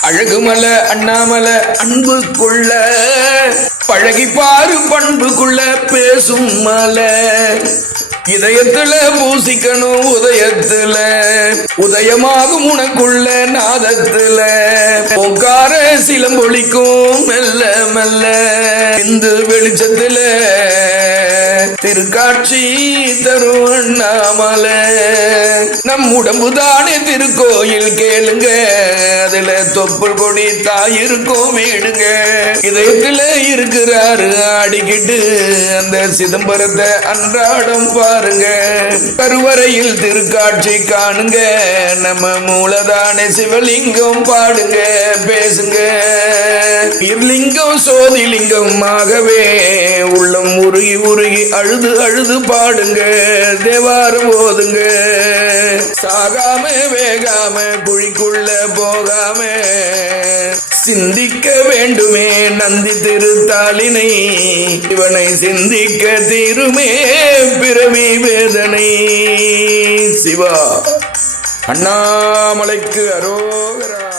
அழகுமல அண்ணாமல அன்பு கொள்ள பழகி பாரு பண்புக்குள்ள பேசும் மல. இதயத்துல பூசிக்கணும் உதயத்துல உதயமாகும் உனக்குள்ள நாதத்துல. பொங்கார சிலம்பொழிக்கும் மெல்ல மெல்ல இந்து வெளிச்சத்துல திருக்காட்சி தரும் அண்ணாமலை. நம் உடம்பு தானே திருக்கோயில் கேளுங்க மேல தொப்புள் கொடி தாயிருக்கும் வீடுங்க. இதயத்துல இருக்கிறாரு ஆடிக்கிட்டு அந்த சிதம்பரத்தை அன்றாடம் பாருங்க. கருவறையில் திருக்காட்சி காணுங்க. நம்ம மூலதான சிவலிங்கம் பாடுங்க பேசுங்க. இருலிங்கம் சோதிலிங்கமாகவே உள்ளம் உருகி உருகி அழுது அழுது பாடுங்க. தேவாரம் ஓதுங்க. வேகாம குழிக்குள்ள போகாம. சிந்திக்க வேண்டுமே நந்தி திருத்தாளினை. இவனை சிந்திக்க தீருமே பிறவி வேதனை. சிவா அண்ணாமலைக்கு அரோகரா.